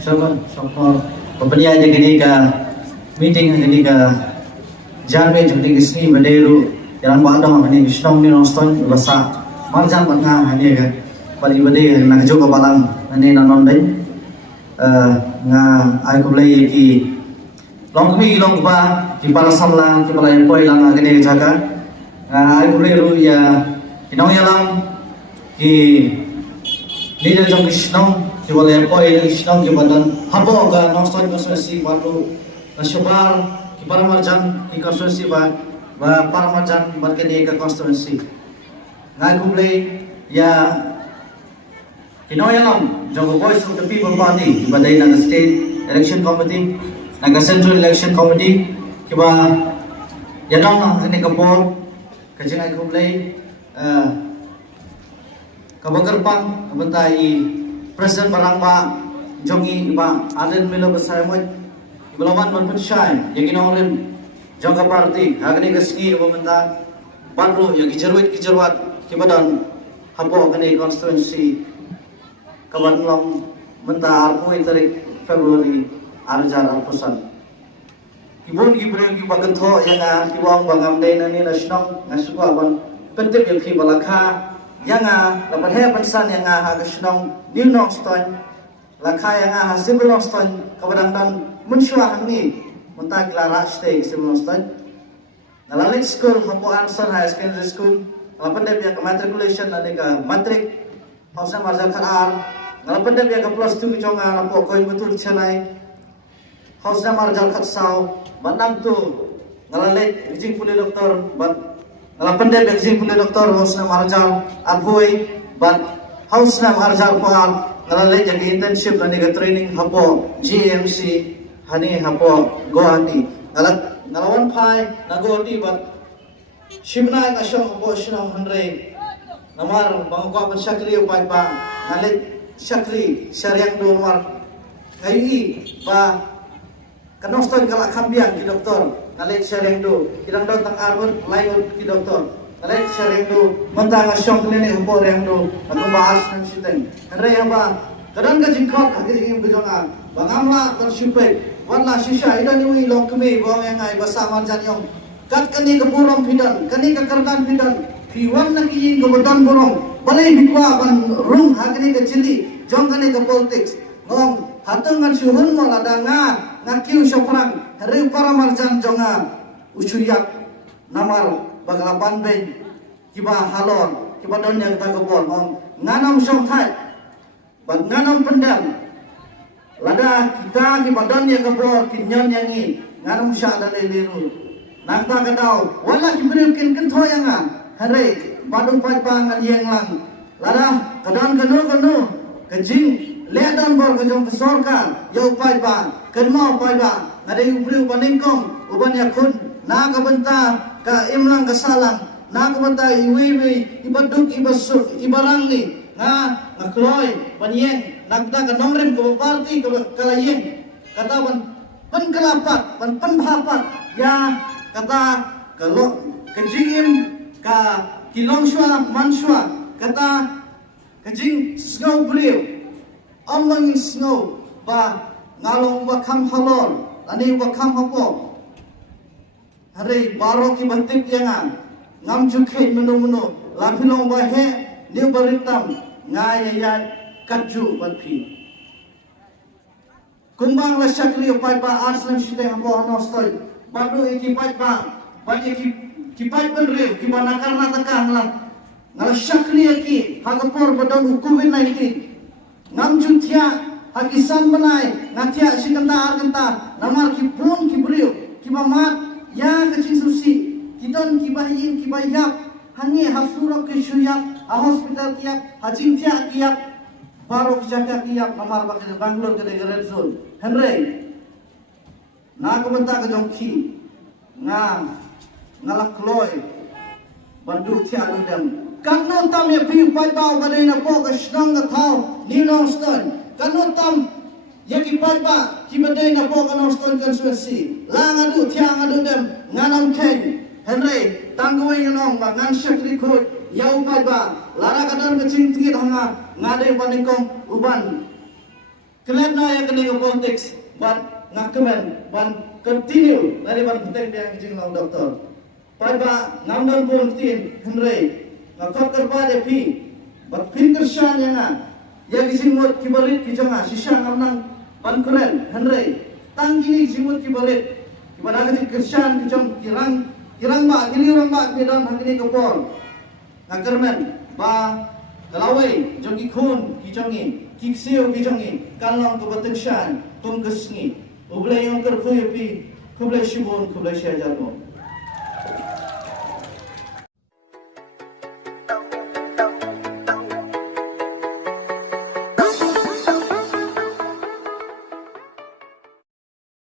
Saban sokor pembelian jadi ke meeting jadi ke jarwe jadi ke sini berderu jalan bandang ini Islam ni noston bahasa marjan bangga ini ke bali bade nak juga balang ini nanon dai nga ai ko lay ki long mi long ba ki para samla ki para employ lang agane jaga ai ko lay ru ya inong yalang ki leader jong Islam ki wala employ Islam ki badan habo ga noston konstitusi baru nasyubar ki para marjan ki konstitusi ba para marjan barkene ka konstitusi ngai kumlay ya Inoyalam, Jogo Voice of the People Party, badai naga State Election Committee, naga Central Election Committee, kiba yadong na ini kapor, kajing ay kumlay, kabagarpang, kabantai President Barangba, Jongi iba aden milo besar mo, ibalawan man pensay, yang inorin Joga Party, agani kasni kababanta, baru yang kijarwat, kiba dan habo agani constituency. Kawan long mentah arpu tarik Februari arjar arpusan. Ibun ibrahim kibagan tho yang kiwang bangam day nani nasional ngasukwa ban pentip yang kibalakha yang dapat he pensan yang hagasnong new noston lakha yang civil noston kabadang dan mensyuah ni mentah klara stay civil noston. Nalalik school hapo answer high secondary school lapandep yang matriculation nani ka matrik Hausa marjal khaar nalapandep yang plus 2 chonga napo koi betul chalai Hausa marjal khatsau banam tu nalalek bijing puli doktor ban nalapandep yang bijing puli doktor Hausa marjal aboi ban Hausa marjal khaar nalalek jadi internship nani ka training hapo GMC hani hapo Guwahati nalawan phai nagoti ban shimna ngasong hapo shinong handre namar bangkwa ban syakri upai ba ngalit syakri syariang do nomor ngai ba kanoston kala kambiang ki doktor ngalit syariang do kidang do tang arbon lain ki doktor ngalit syariang do mentang asyong klinik upo yang do aku bahas nang siteng re ba kadang ka jingkot ka jing bejonga bangamla ban syupe wala shisha ida ni lokme bo yang ai basama jan yong kat kani ka purom pidan kani ka kardan pidan piwan na kiyin ka bodan borong balai bikwa ban rung hakani ka chili jong kani ka politics ngong hatong ngan suhun mo lada ngakiu syokrang hari para marjan jonga usuyak namar baglaban ben kiba halon kiba don yang ta kebon ngong nganam syong thai ban nganam pendam lada kita kiba don yang kebon kinyon yang ni nganam sya dan liru nakta kadau wala kibril kin kentho yang hari badung pangan yang lang lada kadang kanu kejing ledan bor kejong kesorkan yo pai ba kenmo pai ba ngadai ubriu paningkong uban yakun na kabenta ka imlang kasalang na kabenta iwi ibaduk ibasuk ibarang ni ngakloy panyeng nakta ka nomrem ko party kalayeng kata pan kalapat pan panhapat ya kata kalau kejingim ka kilongshwa manshwa kata kajing snow brio amang snow ba ngalong ba kam halon ani ba kam hapo hari baro ki bantik yang ngam jukhe menu lapilong ba he ni baritam ngai ya kaju batpi kumbang la syakri pai ba arsam shite hapo nostoi badu eki pai ba ki pai penre ki ba nakarna takang lang ngal syakri eki hagapor badon COVID-19 ngam jutia hagisan benai ngatia sikanta arganta namar ki pun ki brio ki mamat ya kecing susi kidon ki bahin ki bayap hani hasuro ki syuyap a hospital kiap hajing tia kiap baru jaga kiap namar bakal Bangalore ke red zone henry na ko benta ka jongki ngalak kloy bandu tia dam kanu tam ya pi pai ba badai na po ka shnong na thau ni long stone kanu tam ya ki pai ba ki badai na po ka long stone constituency lang adu thiang adu dem nganam ken henry tangguai nong ba ngan syakri khoi yau pai ba lara kadar kecing tingit hanga ngadai paningkong uban Kalian na yang kini politics, ban ngakamen, ban continue dari ban penting dia kijing lau doktor. Pai ba namdal pun tin henry ngakot kerba de pi, bat pin kershan yang ya kijing mot kibalit kijanga sisa ngamnang ban keren henry. Tang kini kijing mot kibalit, kibadaga kijing kershan kijang kirang ba kini orang ba kedan hakini kapol. Ngakermen ba galawai jogi khun kijangi kiksio kijangi kalong kebetengshan tungkesngi ublay yang kerfuyu pi kublay shibun kublay syajarmo